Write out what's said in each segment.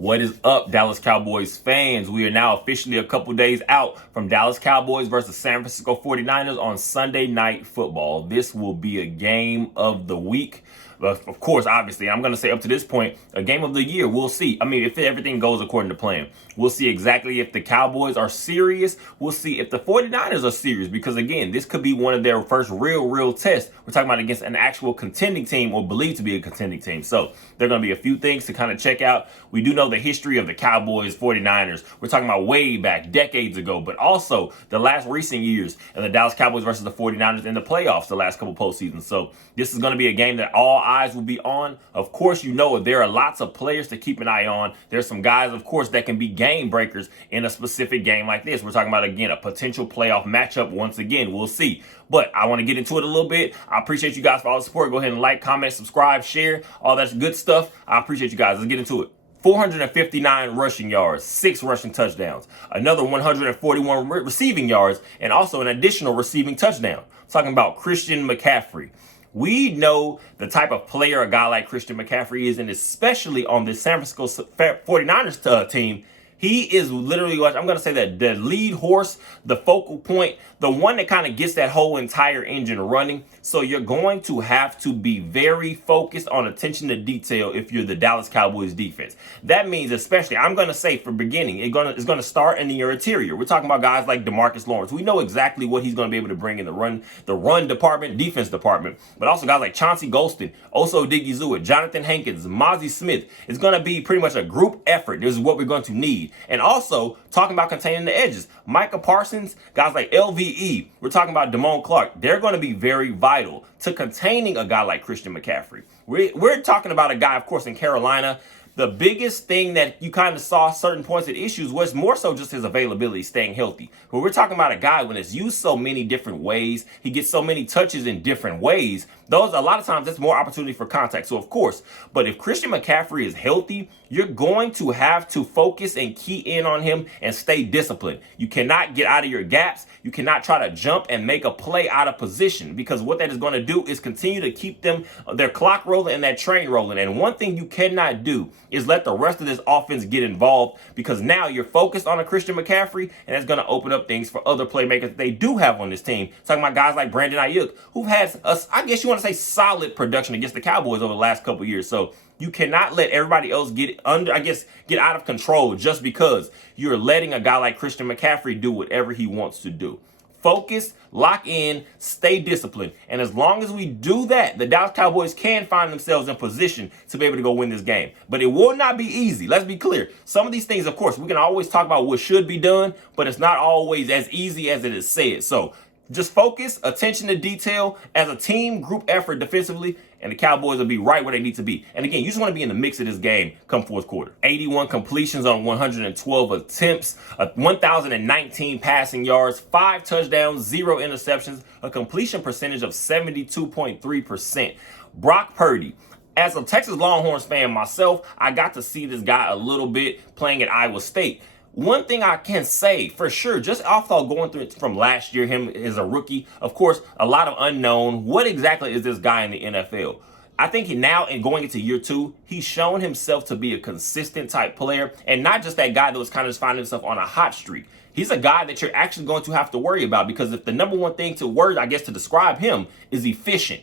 What is up, Dallas Cowboys fans? We are now officially a couple days out from Dallas Cowboys versus San Francisco 49ers on Sunday Night Football. This will be a game of the week. Of course, obviously, I'm going to say up to this point, a game of the year. We'll see. I mean, if everything goes according to plan, we'll see exactly if the Cowboys are serious. We'll see if the 49ers are serious because, again, this could be one of their first real tests. We're talking about against an actual contending team or believed to be a contending team. So there are going to be a few things to kind of check out. We do know the history of the Cowboys, 49ers. We're talking about way back, decades ago, but also the last recent years of the Dallas Cowboys versus the 49ers in the playoffs the last couple postseasons. So this is going to be a game that all eyes will be on. Of course, you know there are lots of players to keep an eye on. There's some guys, of course, that can be game breakers in a specific game like this. We're talking about, again, a potential playoff matchup. Once again, we'll see. But I want to get into it a little bit. I appreciate you guys for all the support. Go ahead and like, comment, subscribe, share, all that good stuff. I appreciate you guys. Let's get into it. 459 rushing yards, 6 rushing touchdowns, another 141 receiving yards, and also an additional receiving touchdown. Talking about Christian McCaffrey. We know the type of player a guy like Christian McCaffrey is, and especially on this San Francisco 49ers team, he is literally, I'm going to say that the lead horse, the focal point, the one that kind of gets that whole entire engine running. So you're going to have to be very focused on attention to detail if you're the Dallas Cowboys defense. That means, especially, I'm going to say for beginning, it's going to start in your interior. We're talking about guys like DeMarcus Lawrence. We know exactly what he's going to be able to bring in the run department, defense department, but also guys like Chauncey Golston, Oso Odighizuwa, Jonathan Hankins, Mozzie Smith. It's going to be pretty much a group effort. This is what we're going to need. And also, talking about containing the edges, Micah Parsons, guys like LVE, we're talking about Damone Clark. They're going to be very vital to containing a guy like Christian McCaffrey. We're talking about a guy, of course, in Carolina. The biggest thing that you kind of saw certain points of issues was more so just his availability, staying healthy. But we're talking about a guy when it's used so many different ways, he gets so many touches in different ways. Those, a lot of times, that's more opportunity for contact. So, of course, but if Christian McCaffrey is healthy, you're going to have to focus and key in on him and stay disciplined. You cannot get out of your gaps. You cannot try to jump and make a play out of position, because what that is going to do is continue to keep their clock rolling and that train rolling. And one thing you cannot do is let the rest of this offense get involved, because now you're focused on a Christian McCaffrey, and that's going to open up things for other playmakers that they do have on this team. Talking about guys like Brandon Ayuk, who've had, I guess you want to say, solid production against the Cowboys over the last couple years. So you cannot let everybody else get out of control just because you're letting a guy like Christian McCaffrey do whatever he wants to do. Focus, lock in, stay disciplined. And as long as we do that, the Dallas Cowboys can find themselves in position to be able to go win this game. But it will not be easy. Let's be clear. Some of these things, of course, we can always talk about what should be done, but it's not always as easy as it is said. So just focus, attention to detail as a team, group effort defensively, and the Cowboys will be right where they need to be. And again, you just want to be in the mix of this game come fourth quarter. 81 completions on 112 attempts, 1,019 passing yards, 5 touchdowns, 0 interceptions, a completion percentage of 72.3%. Brock Purdy. As a Texas Longhorns fan myself, I got to see this guy a little bit playing at Iowa State. One thing I can say for sure, just off going through it from last year, him as a rookie, of course, a lot of unknown. What exactly is this guy in the NFL? I think now, in going into year 2, he's shown himself to be a consistent type player, and not just that guy that was kind of just finding himself on a hot streak. He's a guy that you're actually going to have to worry about, because if the number one thing to describe him is efficient.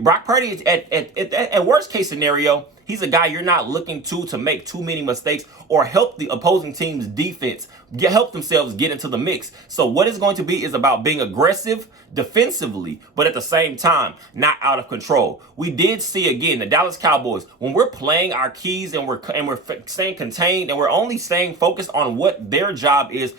Brock Purdy is at worst case scenario, he's a guy you're not looking to make too many mistakes or help the opposing team's defense help themselves get into the mix. So what it's going to be is about being aggressive defensively, but at the same time, not out of control. We did see, again, the Dallas Cowboys, when we're playing our keys and we're staying contained and we're only staying focused on what their job is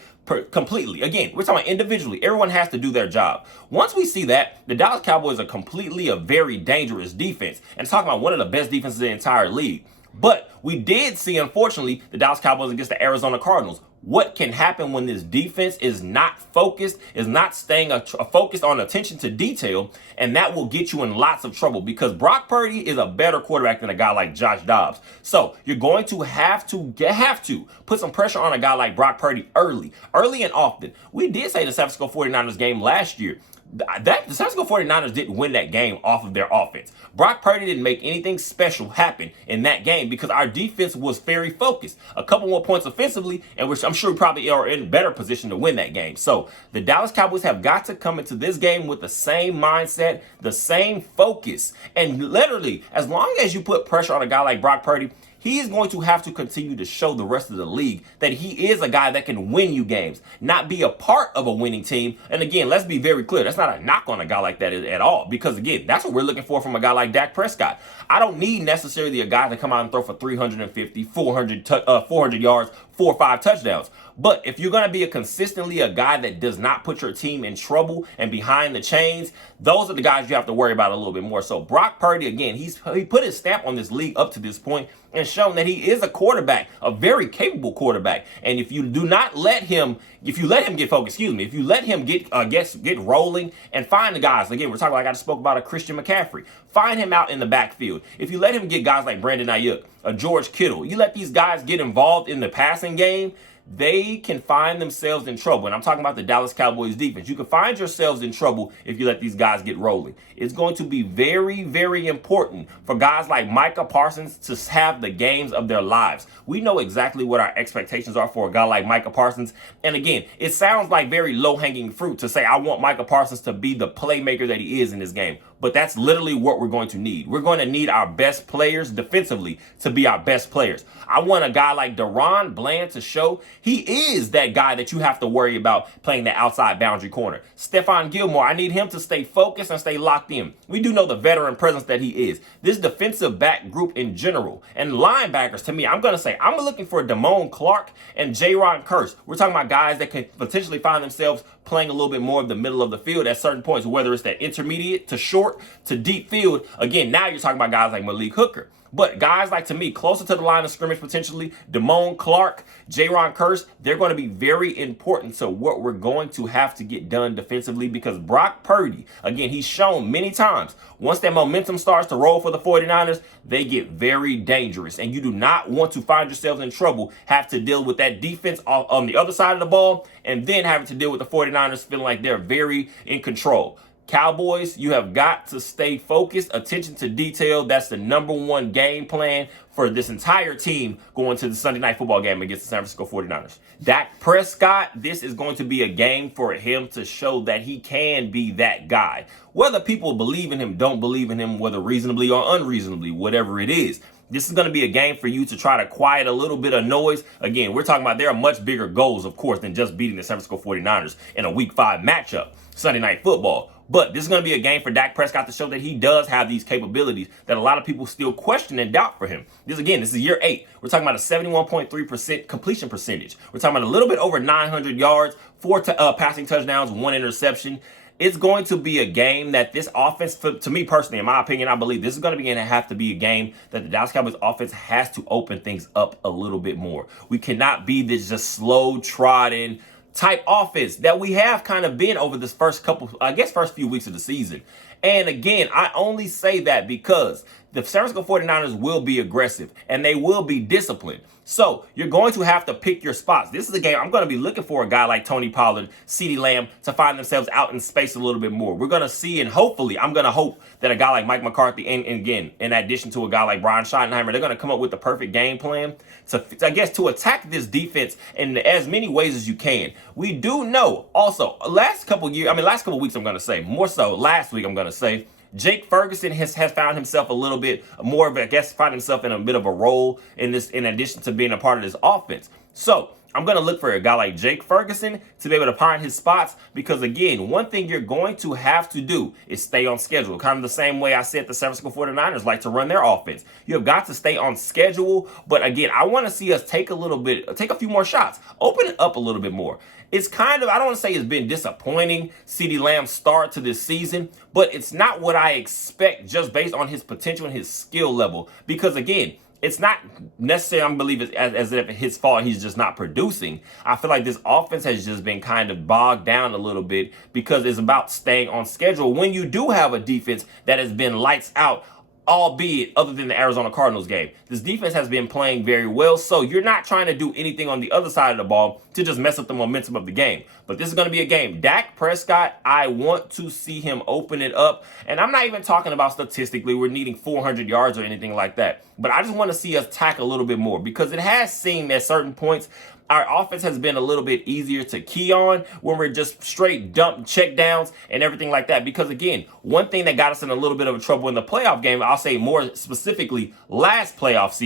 completely. Again, we're talking about individually. Everyone has to do their job. Once we see that, the Dallas Cowboys are completely a very dangerous defense, and talking about one of the best defenses in the entire league. But we did see, unfortunately, the Dallas Cowboys against the Arizona Cardinals. What can happen when this defense is not focused, is not staying focused on attention to detail, and that will get you in lots of trouble, because Brock Purdy is a better quarterback than a guy like Josh Dobbs. So you're going to have to put some pressure on a guy like Brock Purdy early and often. We did say the San Francisco 49ers game last year, That the San Francisco 49ers didn't win that game off of their offense. Brock Purdy didn't make anything special happen in that game because our defense was very focused. A couple more points offensively, and I'm sure we probably are in better position to win that game. So the Dallas Cowboys have got to come into this game with the same mindset, the same focus. And literally, as long as you put pressure on a guy like Brock Purdy, he is going to have to continue to show the rest of the league that he is a guy that can win you games, not be a part of a winning team. And again, let's be very clear. That's not a knock on a guy like that at all, because again, that's what we're looking for from a guy like Dak Prescott. I don't need necessarily a guy to come out and throw for 350, 400 yards, 4 or 5 touchdowns. But if you're going to be consistently a guy that does not put your team in trouble and behind the chains, those are the guys you have to worry about a little bit more. So Brock Purdy, again, he put his stamp on this league up to this point and shown that he is a quarterback, a very capable quarterback. And if you do not let him, if you let him get focused, if you let him get rolling and find the guys, again, we're talking like I just spoke about a Christian McCaffrey. Find him out in the backfield. If you let him get guys like Brandon Ayuk, a George Kittle, you let these guys get involved in the passing game, they can find themselves in trouble. And I'm talking about the Dallas Cowboys defense. You can find yourselves in trouble if you let these guys get rolling. It's going to be very, very important for guys like Micah Parsons to have the games of their lives. We know exactly what our expectations are for a guy like Micah Parsons. And again, it sounds like very low-hanging fruit to say I want Micah Parsons to be the playmaker that he is in this game. But that's literally what we're going to need. We're going to need our best players defensively to be our best players. I want a guy like Deron Bland to show he is that guy that you have to worry about playing the outside boundary corner. Stephon Gilmore, I need him to stay focused and stay locked in. We do know the veteran presence that he is. This defensive back group in general and linebackers, to me, I'm going to say I'm looking for Damone Clark and Jaron Kearse. We're talking about guys that can potentially find themselves playing a little bit more of the middle of the field at certain points, whether it's that intermediate to short to deep field. Again, now you're talking about guys like Malik Hooker. But guys like, to me, closer to the line of scrimmage potentially, Damone Clark, Jaron Kearse, they're going to be very important to what we're going to have to get done defensively, because Brock Purdy, again, he's shown many times, once that momentum starts to roll for the 49ers, they get very dangerous. And you do not want to find yourselves in trouble, have to deal with that defense on the other side of the ball, and then having to deal with the 49ers feeling like they're very in control. Cowboys, you have got to stay focused, attention to detail. That's the number one game plan for this entire team going to the Sunday night football game against the San Francisco 49ers. Dak Prescott, this is going to be a game for him to show that he can be that guy. Whether people believe in him, don't believe in him, whether reasonably or unreasonably, whatever it is, this is going to be a game for you to try to quiet a little bit of noise. Again, we're talking about there are much bigger goals, of course, than just beating the San Francisco 49ers in a Week 5 matchup, Sunday night football. But this is going to be a game for Dak Prescott to show that he does have these capabilities that a lot of people still question and doubt for him. This is year 8. We're talking about a 71.3% completion percentage. We're talking about a little bit over 900 yards, 4 passing touchdowns, 1 interception. It's going to be a game that this offense, to me personally, in my opinion, I believe this is going to have to be a game that the Dallas Cowboys offense has to open things up a little bit more. We cannot be this just slow trodden type offense that we have kind of been over this first few weeks of the season. And again, I only say that because the San Francisco 49ers will be aggressive and they will be disciplined. So you're going to have to pick your spots. This is a game I'm going to be looking for a guy like Tony Pollard, CeeDee Lamb to find themselves out in space a little bit more. We're going to see, and hopefully, I'm going to hope that a guy like Mike McCarthy, and again, in addition to a guy like Brian Schottenheimer, they're going to come up with the perfect game plan to attack this defense in as many ways as you can. We do know also, last couple weeks, I'm going to say, more so last week, I'm going to say, Jake Ferguson has found himself a little bit more of find himself in a bit of a role in this, in addition to being a part of this offense. So I'm going to look for a guy like Jake Ferguson to be able to find his spots, because again, one thing you're going to have to do is stay on schedule. Kind of the same way I said the San Francisco 49ers like to run their offense. You have got to stay on schedule. But again, I want to see us take a few more shots, open it up a little bit more. It's kind of, I don't want to say it's been disappointing, CeeDee Lamb's start to this season, but it's not what I expect just based on his potential and his skill level. Because again, it's not necessarily, I believe, as if it's his fault he's just not producing. I feel like this offense has just been kind of bogged down a little bit because it's about staying on schedule when you do have a defense that has been lights out albeit other than the Arizona Cardinals game. This defense has been playing very well, so you're not trying to do anything on the other side of the ball to just mess up the momentum of the game. But this is going to be a game. Dak Prescott, I want to see him open it up. And I'm not even talking about statistically, we're needing 400 yards or anything like that. But I just want to see us tack a little bit more, because it has seemed at certain points our offense has been a little bit easier to key on when we're just straight dump check downs and everything like that. Because again, one thing that got us in a little bit of trouble in the playoff game, I'll say more specifically last playoff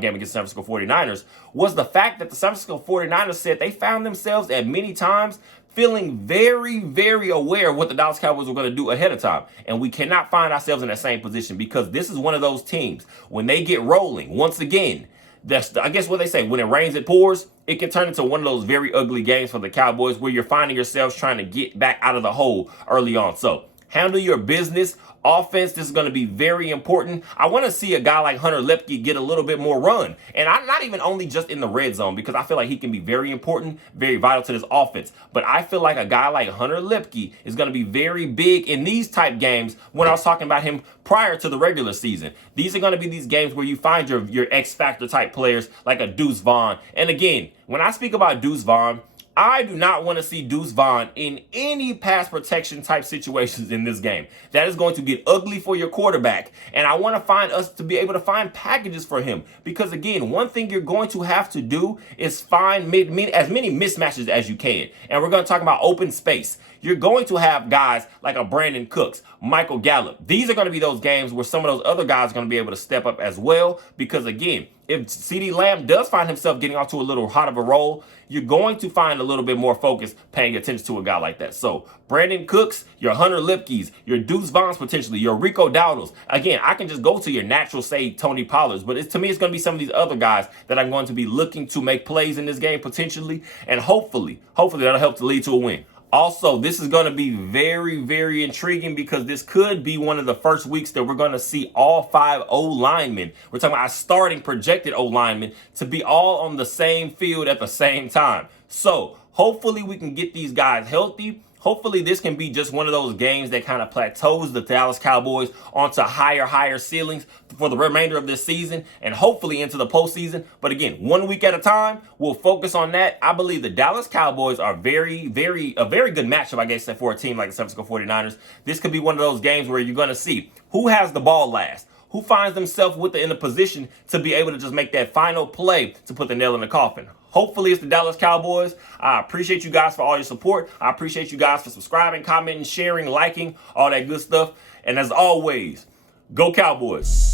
game against San Francisco 49ers, was the fact that the San Francisco 49ers said they found themselves at many times feeling very, very aware of what the Dallas Cowboys were going to do ahead of time. And we cannot find ourselves in that same position, because this is one of those teams, when they get rolling, once again, that's, I guess what they say, when it rains, it pours. It can turn into one of those very ugly games for the Cowboys where you're finding yourselves trying to get back out of the hole early on. So handle your business. Offense, this is going to be very important. I want to see a guy like Hunter Lepke get a little bit more run. And I'm not even only just in the red zone, because I feel like he can be very important, very vital to this offense. But I feel like a guy like Hunter Lepke is going to be very big in these type games when I was talking about him prior to the regular season. These are going to be these games where you find your X-Factor type players like a Deuce Vaughn. And again, when I speak about Deuce Vaughn, I do not want to see Deuce Vaughn in any pass protection type situations in this game. That is going to get ugly for your quarterback. And I want to find us to be able to find packages for him. Because again, one thing you're going to have to do is find as many mismatches as you can. And we're going to talk about open space. You're going to have guys like a Brandon Cooks, Michael Gallup. These are going to be those games where some of those other guys are going to be able to step up as well. Because again, if CeeDee Lamb does find himself getting off to a little hot of a roll, you're going to find a little bit more focus paying attention to a guy like that. So Brandon Cooks, your Hunter Lepkes, your Deuce Vaughns potentially, your Rico Dowdles. Again, I can just go to your natural, say, Tony Pollards, but to me, it's going to be some of these other guys that I'm going to be looking to make plays in this game potentially, and hopefully that'll help to lead to a win. Also, this is going to be very, very intriguing, because this could be one of the first weeks that we're going to see all 5 O-linemen. We're talking about our starting projected O-linemen to be all on the same field at the same time. So hopefully we can get these guys healthy. Hopefully this can be just one of those games that kind of plateaus the Dallas Cowboys onto higher ceilings for the remainder of this season, and hopefully into the postseason. But again, 1 week at a time, we'll focus on that. I believe the Dallas Cowboys are a very good matchup, I guess, for a team like the San Francisco 49ers. This could be one of those games where you're going to see who has the ball last, who finds themselves in a position to be able to just make that final play to put the nail in the coffin. Hopefully it's the Dallas Cowboys. I appreciate you guys for all your support. I appreciate you guys for subscribing, commenting, sharing, liking, all that good stuff. And as always, go Cowboys.